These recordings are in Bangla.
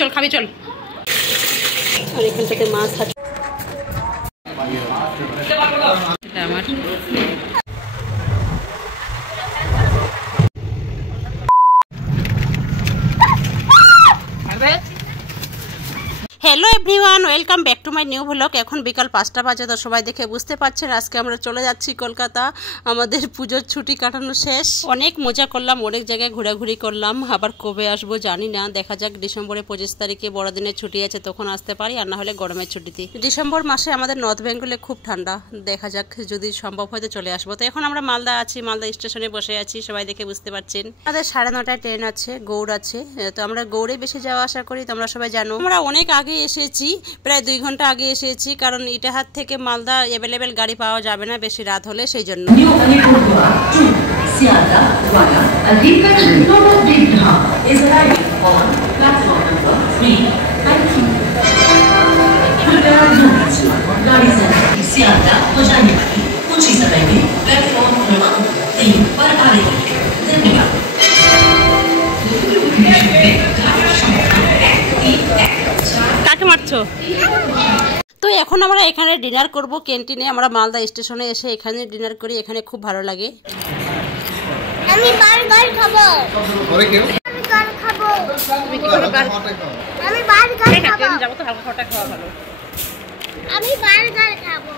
চল খাবি চল। আর এখান থেকে মাছ আছে আমার। Hello everyone, welcome back to my new blog. এখন বিকাল 5টা বাজে, তো সবাই দেখে বুঝতে পারছেন আজকে আমরা চলে যাচ্ছি কলকাতা। আমাদের পুজোর ছুটি কাটানো শেষ, অনেক মজা করলাম, অনেক জায়গায় ঘোরাঘুরি করলাম। আবার কবে আসবো জানি না, দেখা যাক। ডিসেম্বরে 25 তারিখে বড়দিনের ছুটি আছে, তখন আসতে পারি, আর না হলে গরমের ছুটিতে। ডিসেম্বর মাসে আমাদের নর্থ বেঙ্গলে খুব ঠান্ডা, দেখা যাক যদি সম্ভব হয়তো চলে আসবো। তো এখন আমরা মালদা আছি, মালদা স্টেশনে বসে আছি, সবাই দেখে বুঝতে পারছেন। আমাদের 9:30টায় ট্রেন আছে, গৌড় আছে, তো আমরা গৌড়ে বেশি যাওয়া আসা করি, তোমরা সবাই জানো। আমরা অনেক আগে এসেছি, প্রায় 2 ঘন্টা আগে এসেছি, কারণ ইটাহার থেকে মালদা অ্যাভেলেবেল গাড়ি পাওয়া যাবে না বেশি রাত হলে, সেই জন্য। কাকে মারছো? তো এখন আমরা এখানে ডিনার করব ক্যান্টিনে। আমরা মালদা স্টেশনে এসে এখানে ডিনার করি, এখানে খুব ভালো লাগে। আমি বার্গার খাবো। পরে কেউ? আমি বার্গার খাবো। তুমি কি করবে? আমি বার্গার খাবো। ট্রেন যাব তো হালকা খাওয়াটা খাওয়া ভালো। আমি বার্গার খাবো।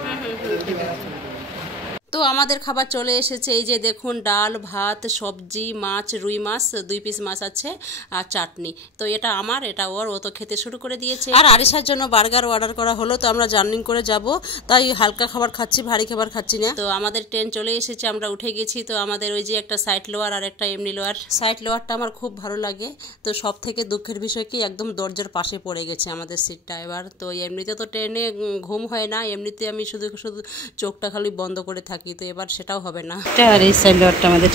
তো আমাদের খাবার চলে এসেছে, এই যে দেখুন, ডাল ভাত সবজি মাছ, রুই মাছ 2 পিস মাছ আছে, আর চাটনি। তো এটা আমার, এটা ওর, ও তো খেতে শুরু করে দিয়েছে। আর আরিশার জন্য বার্গার অর্ডার করা হলো, তো আমরা জার্নি করে যাব, তাই হালকা খাবার খাচ্ছি, ভারী খাবার খাচ্ছি না। তো আমাদের ট্রেন চলে এসেছে, আমরা উঠে গেছি। তো আমাদের ওই যে একটা সাইড লোয়ার আর একটা এমনি লোয়ার, সাইড লোয়ারটা আমার খুব ভালো লাগে। তো সব থেকে দুঃখের বিষয় কি, একদম দরজার পাশে পড়ে গেছে আমাদের সিটটা এবার। তো এমনিতে তো ট্রেনে ঘুম হয় না, এমনিতে আমি শুধু চোখটা খালি বন্ধ করে থাকি, তো এবার সেটাও হবে না। আর এই সাইড লোয়ারটা আমাদের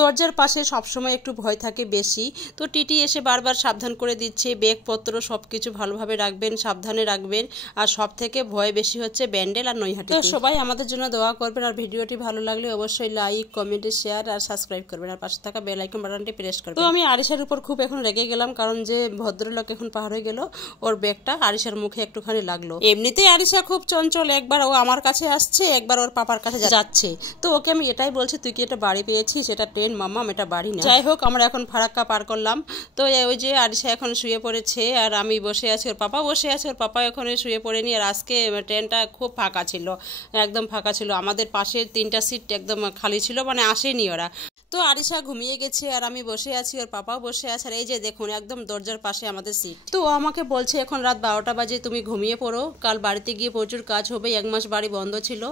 দরজার পাশে সবসময় একটু ভয় থাকে বেশি। তো টিটি এসে বারবার সাবধান করে দিচ্ছে, ব্যাগপত্র সব কিছু ভালোভাবে রাখবেন, সাবধানে রাখবেন। আর সব থেকে ভয় বেশি হচ্ছে ব্যান্ডেল আর নৈহাটি। তো সবাই আমাদের জন্য দোয়া করবেন, আর ভিডিওটি ভালো লাগলে অবশ্যই লাইক কমেন্টে শেয়ার আর সাবস্ক্রাইব করবেন, আর পাশে থাকা বেল আইকন বাটনটি প্রেস করবেন। তো আমি আরিশার উপর খুব এখন রেগে গেলাম, কারণ যে ভদ্রলোক এখন পার হয়ে গেল, ওর ব্যাগটা আরিশার মুখে একটুখানি লাগলো। এমনিতেই আরিশা খুব চঞ্চল, একবার ও আমার কাছে আসছে, একবার ওর পাপার কাছে যাচ্ছে। তো ওকে আমি এটাই বলছি, তুই কি এটা বাড়ি পেয়েছিস? এটা ট্রেন মাম্মাম, এটা বাড়ি না। যাই হোক, আমরা এখন ফারাক্কা পার করলাম। তো ওই যে আরিশা এখন শুয়ে পড়েছে, আর আমি বসে আছি, ওর পাপা বসে আছে, ওর পাপা এখন শুয়ে পড়েনি। আর আজকে ট্রেনটা খুব ফাঁকা ছিল, একদম ফাঁকা ছিল। আমাদের পাশে 3টা সিট একদম খালি ছিল, মানে আসেনি ওরা। তো আরিশা ঘুমিয়ে গেছে, আর আমি বসে আছি, ওর পাপাও বসে আছে। আর এই যে দেখুন, একদম দরজার পাশে আমাদের সিট। তো ও আমাকে বলছে এখন রাত 12টা বাজে, তুমি ঘুমিয়ে পড়ো, কাল বাড়িতে গিয়ে প্রচুর কাজ হবে, 1 মাস বাড়ি বন্ধ ছিল,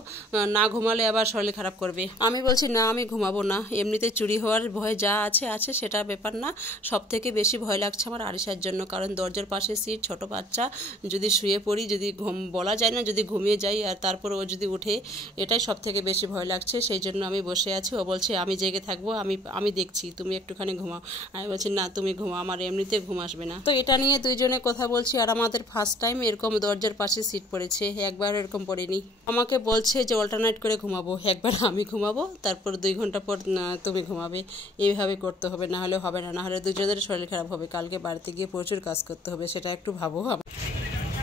না ঘুমালে আবার শরীর খারাপ করবে। আমি বলছি না, আমি ঘুমাবো না, এমনিতে চুরি হওয়ার ভয় যা আছে সেটা ব্যাপার না। সব থেকে বেশি ভয় লাগছে আমার আরিশার জন্য, কারণ দরজার পাশে সিট, ছোট বাচ্চা, যদি শুয়ে পড়ি, যদি বলা যায় না, যদি ঘুমিয়ে যাই আর তারপর ও যদি উঠে, এটাই সব থেকে বেশি ভয় লাগছে। সেই জন্য আমি বসে আছি। ও বলছে আমি জেগে থাকবো, আমি দেখছি, তুমি একটুখানি ঘুমাও। আমি বলছি না, তুমি ঘুমাও, আমার এমনিতে ঘুম আসবে না। তো এটা নিয়ে দুইজনে কথা বলছি। আর আমাদের ফার্স্ট টাইম এরকম দরজার পাশে সিট পড়েছে, একবার এরকম পড়েনি। আমাকে বলছে যে অল্টারনেট করে ঘুমাবো, একবার আমি ঘুমাবো, তারপর 2 ঘন্টা পর তুমি ঘুমাবে, এইভাবে করতে হবে, না হলে হবে না, না হলে দুজনের শরীর খারাপ হবে। কালকে বাড়িতে গিয়ে প্রচুর কাজ করতে হবে, সেটা একটু ভাবো।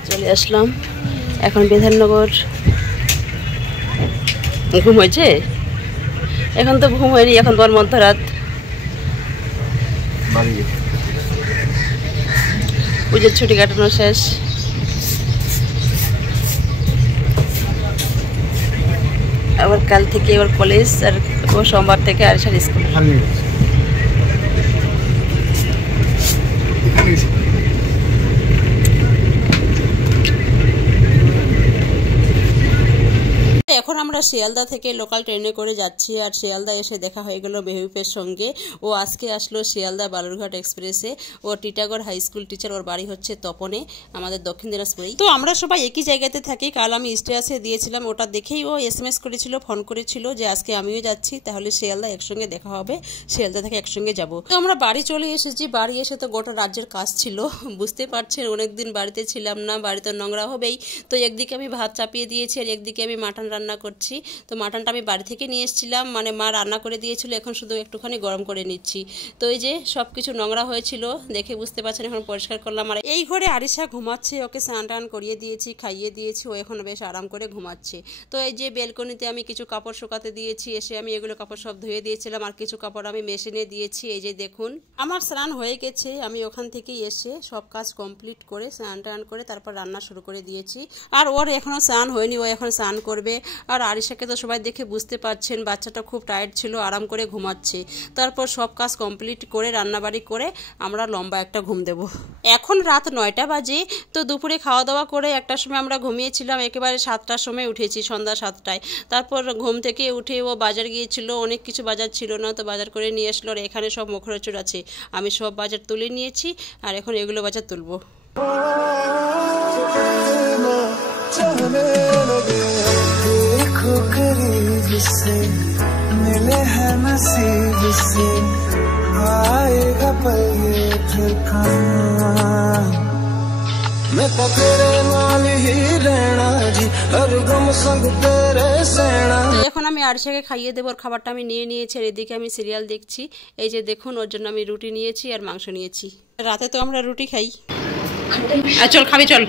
চলে আসলাম এখন বিধাননগর। ঘুম হয়েছে? এখন তো ঘুম হয়নি, এখন তোমার মধ্যরাত। পুজোর ছুটি কাটানো শেষ, আবার কাল থেকে এবার কলেজ, আর সোমবার থেকে আরিশার স্কুল। এখন আমরা শিয়ালদা থেকে লোকাল ট্রেনে করে যাচ্ছি, আর শিয়ালদা এসে দেখা হয়ে গেল মেহবুবের সঙ্গে। ও আজকে আসলো শিয়ালদা বালুরঘাট এক্সপ্রেসে। ও টিটাগড় হাই স্কুল টিচার, ওর বাড়ি হচ্ছে তপনে, আমাদের দক্ষিণ দিনাজপুরেই। তো আমরা সবাই একই জায়গাতে থাকি। কাল আমি স্ট্যাটাসে দিয়েছিলাম, ওটা দেখেই ও SMS করেছিল, ফোন করেছিল যে আজকে আমিও যাচ্ছি, তাহলে শিয়ালদা একসঙ্গে দেখা হবে, শিয়ালদা থেকে একসঙ্গে যাব। তো আমরা বাড়ি চলে এসেছি। বাড়ি এসে তো গোটা রাজ্যের কাজ ছিল, বুঝতে পারছেন, অনেকদিন বাড়িতে ছিলাম না, বাড়িতে নোংরা হবেই। তো একদিকে আমি ভাত চাপিয়ে দিয়েছি, আর একদিকে আমি মাটন রান্না করছি। নিচ্ছি। তো মাটনটা আমি বাড়ি থেকে নিয়ে এসেছিলাম, মানে মা রান্না করে দিয়েছিল, এখন শুধু একটুখানি গরম করে নিচ্ছি। তো এই যে সব কিছু নোংরা হয়েছিল, দেখে বুঝতে পারছেন, এখন পরিষ্কার করলাম। আর এই ঘরে আরিশা ঘুমাচ্ছে, ওকে স্নান টান করিয়ে দিয়েছি, খাইয়ে দিয়েছি, ও এখন বেশ আরাম করে ঘুমাচ্ছে। তো এই যে বেলকনিতে আমি কিছু কাপড় শুকাতে দিয়েছি, এসে আমি এগুলো কাপড় সব ধুয়ে দিয়েছিলাম, আর কিছু কাপড় আমি মেশিনে দিয়েছি। এই যে দেখুন আমার স্নান হয়ে গেছে, আমি ওখান থেকেই এসে সব কাজ কমপ্লিট করে স্নান টান করে তারপর রান্না শুরু করে দিয়েছি। আর ওর এখনও স্নান হয়নি, ও এখন স্নান করবে। আর আরিশাকে তো সবাই দেখে বুঝতে পারছেন, বাচ্চাটা খুব টায়ার্ড ছিল, আরাম করে ঘুমাচ্ছে। তারপর সব কাজ কমপ্লিট করে রান্নাবাড়ি করে আমরা লম্বা একটা ঘুম দেব। এখন রাত 9টা বাজে। তো দুপুরে খাওয়া দাওয়া করে একটার সময় আমরা ঘুমিয়েছিলাম, একেবারে 7টার সময় উঠেছি, সন্ধ্যা 7টায়। তারপর ঘুম থেকে উঠে ও বাজার গিয়েছিল, অনেক কিছু বাজার ছিল না, তো বাজার করে নিয়ে আসলো। আর এখানে সব মুখরোচক আছে, আমি সব বাজার তুলে নিয়েছি, আর এখন এগুলো বাজার তুলবো। এখন আমি আরিশাকে খাইয়ে দেবো, খাবারটা আমি নিয়ে নিয়েছি, আর এদিকে আমি সিরিয়াল দেখছি। এই যে দেখুন, ওর জন্য আমি রুটি নিয়েছি আর মাংস নিয়েছি। রাতে তো আমরা রুটি খাই। চল খাবি, চল।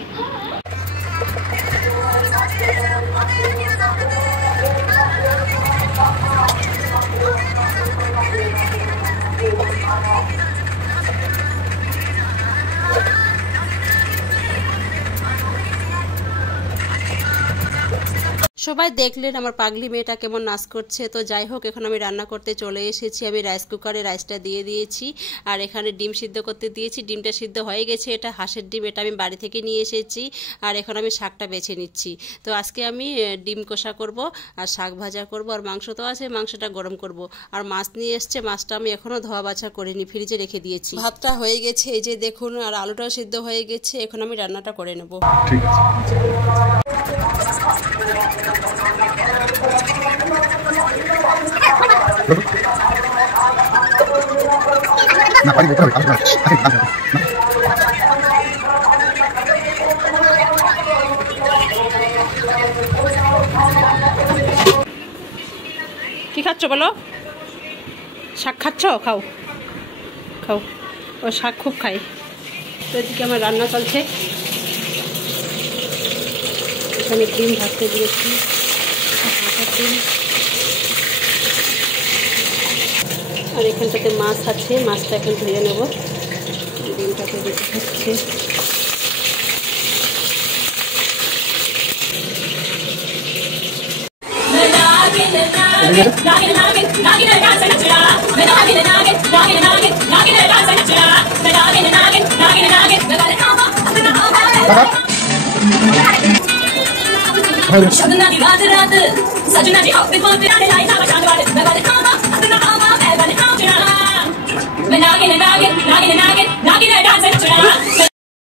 সবাই দেখলেন আমার পাগলি মেয়েটা কেমন নাচ করছে। তো যাই হোক, এখন আমি রান্না করতে চলে এসেছি। আমি রাইস কুকারে রাইসটা দিয়ে দিয়েছি, আর এখানে ডিম সিদ্ধ করতে দিয়েছি। ডিমটা সিদ্ধ হয়ে গেছে, এটা হাঁসের ডিম, এটা আমি বাড়ি থেকে নিয়ে এসেছি। আর এখন আমি শাকটা বেছে নিচ্ছি। তো আজকে আমি ডিম কষা করব, আর শাক ভাজা করব, আর মাংস তো আছে, মাংসটা গরম করব। আর মাছ নিয়ে এসছে, মাছটা আমি এখনও ধোয়া বাছা করিনি, ফ্রিজে রেখে দিয়েছি। ভাতটা হয়ে গেছে, এই যে দেখুন, আর আলুটাও সিদ্ধ হয়ে গেছে। এখন আমি রান্নাটা করে নেব। ঠিক আছে। কি খাচ্ছ বলো? শাক খাচ্ছ? খাও খাও, ও শাক খুব খাই। তো এদিকে আমার রান্না চলছে, এখানে ডিম ভাজতে দিয়েছি, ডিম, আর এখানটাতে মাছ আছে, মাছটা এখন ধুয়ে নেব। ডিমটাকে দিতে হচ্ছে। सजना दी रात रात सजना जी हफ्ते को तेरा लाई सावा चांद वाले